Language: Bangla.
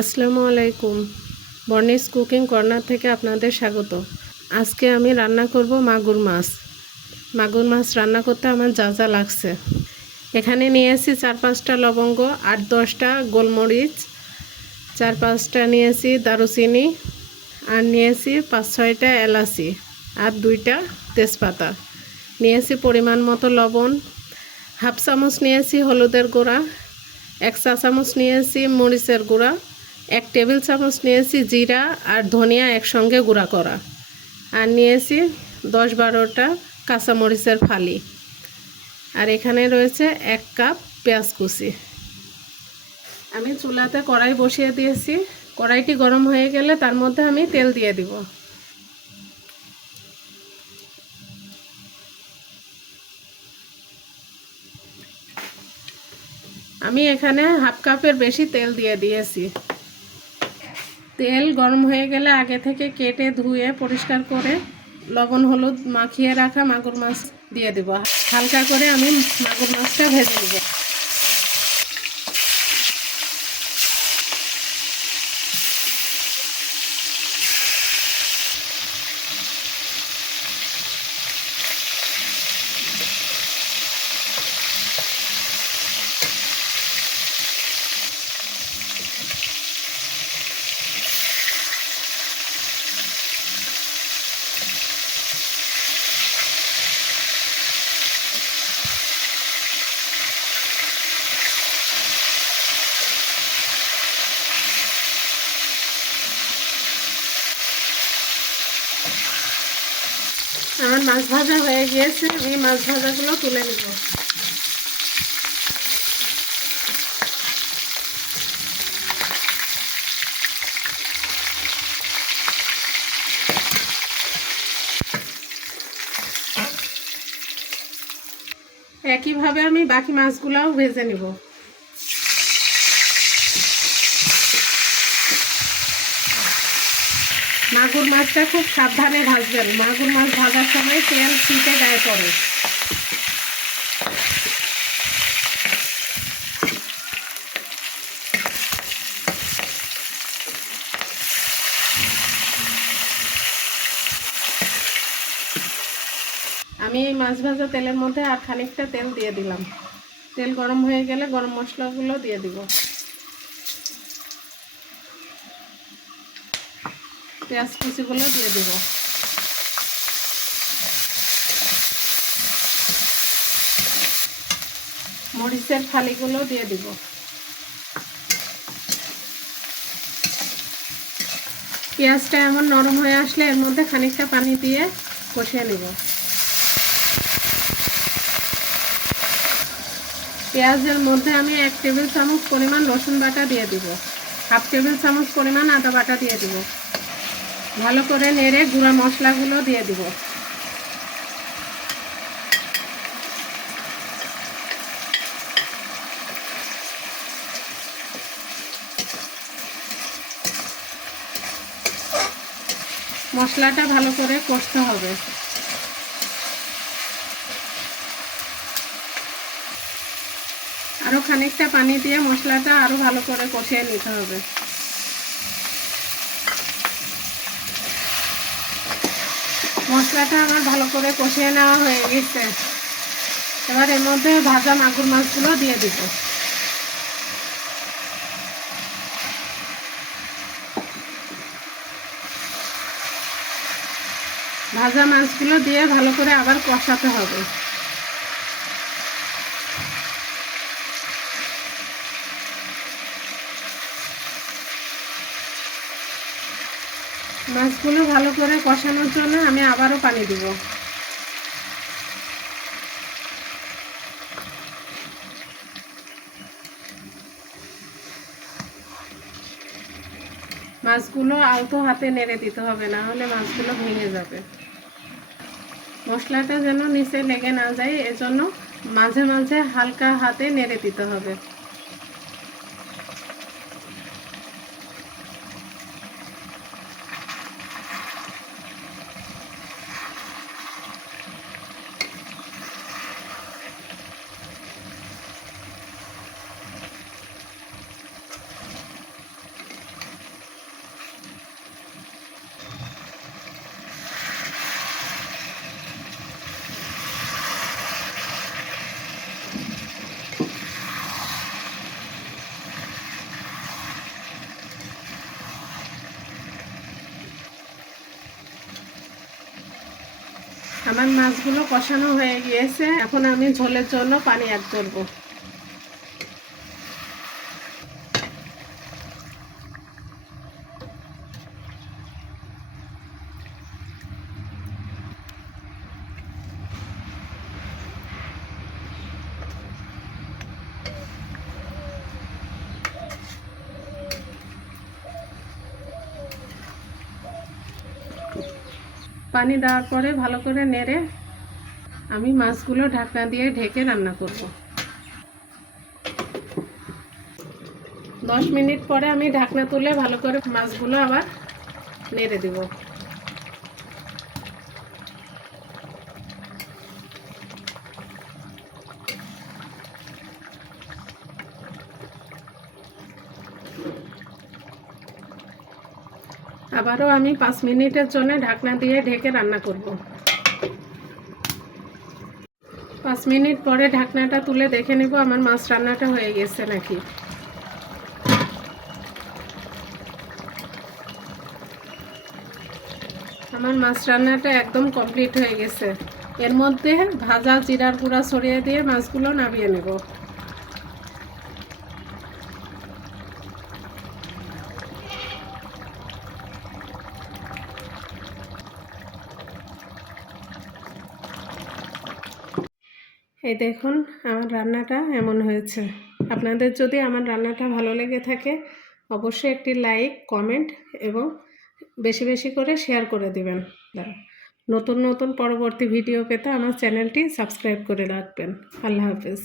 আসসালামু আলাইকুম। বর্নিস কুকিং কর্নার থেকে আপনাদের স্বাগত। আজকে আমি রান্না করব মাগুর মাছ। মাগুর মাছ রান্না করতে আমার যা যা লাগছে। এখানে নিয়েছি চার পাঁচটা লবঙ্গ, আট দশটা গোলমরিচ, চার পাঁচটা নিয়েছি দারুচিনি, আর নিয়েছি পাঁচ ছয়টা এলাচি, আর দুইটা তেজপাতা। নিয়েছি পরিমাণ মতো লবণ, হাফ চামচ নিয়েছি হলুদের গুঁড়া, এক চা চামচ নিয়েছি মরিচের গুঁড়া এক টেবিল চামচ নিয়েছি জিরা আর ধনিয়া একসঙ্গে গুঁড়া করা। আর নিয়েছি দশ বারোটা কাঁচামরিচের ফালি। আর এখানে রয়েছে এক কাপ পেঁয়াজ কুচি। আমি চুলাতে কড়াই বসিয়ে দিয়েছি। কড়াইটি গরম হয়ে গেলে তার মধ্যে আমি তেল দিয়ে দিব। আমি এখানে হাফ কাপের বেশি তেল দিয়ে দিয়েছি। তেল গরম হয়ে গেলে আগে থেকে কেটে ধুয়ে পরিষ্কার করে লবণ, হলুদ মাখিয়ে রাখা মাগুর মাছ দিয়ে দেবো। হালকা করে আমি মাগুর মাছটা ভেজে দেবো আমার মাছ ভাজা হয়ে গিয়েছে, আমি মাছ ভাজাগুলো তুলে নেব। একইভাবে আমি বাকি মাছগুলোও ভেজে নেব। মাগুর মাছটা খুব সাবধানে ভাজবেন। মাগুর মাছ ভাজার সময় তেল ছিটে গায়ে পড়ে। আমি এই মাছ ভাজা তেলের মধ্যে আর খানিকটা তেল দিয়ে দিলাম। তেল গরম হয়ে গেলে গরম মশলাগুলো দিয়ে দিব। পেঁয়াজ কুচিগুলো দিয়ে দিব। মরিচের ফালিগুলো দিয়ে দিব। পেঁয়াজটা এমন নরম হয়ে আসলে এর মধ্যে খানিকটা পানি দিয়ে কষিয়ে নিব। পেঁয়াজের মধ্যে আমি এক টেবিল চামচ পরিমাণ রসুন বাটা দিয়ে দিব। হাফ টেবিল চামচ পরিমাণ আদা বাটা দিয়ে দিব। ভালো করে নেড়ে গুঁড়া মশলাগুলো দিয়ে দিব। মশলাটা ভালো করে কষতে হবে। আরও খানিকটা পানি দিয়ে মশলাটা আরও ভালো করে কষিয়ে নিতে হবে। মশলাটা আমার ভালো করে কষিয়ে নেওয়া হয়ে গেছে। এবার এর মধ্যে ভাজা মাগুর মাছগুলো দিয়ে দিব। ভাজা মাছগুলো দিয়ে ভালো করে আবার কষাতে হবে। মাছগুলো ভালো করে কষানোর জন্য আমি আবারও পানি দিব। মাছগুলো আলতো হাতে নেড়ে দিতে হবে, না হলে মাছগুলো ভেঙে যাবে। মশলাটা যেন নিচে লেগে না যায়, এজন্য মাঝে মাঝে হালকা হাতে নেড়ে দিতে হবে। আমার মাছগুলো কষানো হয়ে গিয়েছে। এখন আমি ঝোলের জন্য পানি অ্যাড করব। পানি দেওয়ার পরে ভালো করে নেড়ে আমি মাছগুলো ঢাকনা দিয়ে ঢেকে রান্না করব। দশ মিনিট পরে আমি ঢাকনা তুলে ভালো করে মাছগুলো আবার নেড়ে দেব। আবারও আমি পাঁচ মিনিটের জন্য ঢাকনা দিয়ে ঢেকে রান্না করব। পাঁচ মিনিট পরে ঢাকনাটা তুলে দেখে নেব আমার মাছ রান্নাটা হয়ে গেছে নাকি। আমার মাছ রান্নাটা একদম কমপ্লিট হয়ে গেছে। এর মধ্যে ভাজা জিরার গুঁড়া ছড়িয়ে দিয়ে মাছগুলো নামিয়ে নেব। এই দেখুন, আমার রান্নাটা এমন হয়েছে। আপনাদের যদি আমার রান্নাটা ভালো লেগে থাকে, অবশ্যই একটি লাইক কমেন্ট এবং বেশি বেশি করে শেয়ার করে দিবেন। নতুন নতুন পরবর্তী ভিডিও পেতে আমার চ্যানেলটি সাবস্ক্রাইব করে রাখবেন। আল্লাহ হাফেজ।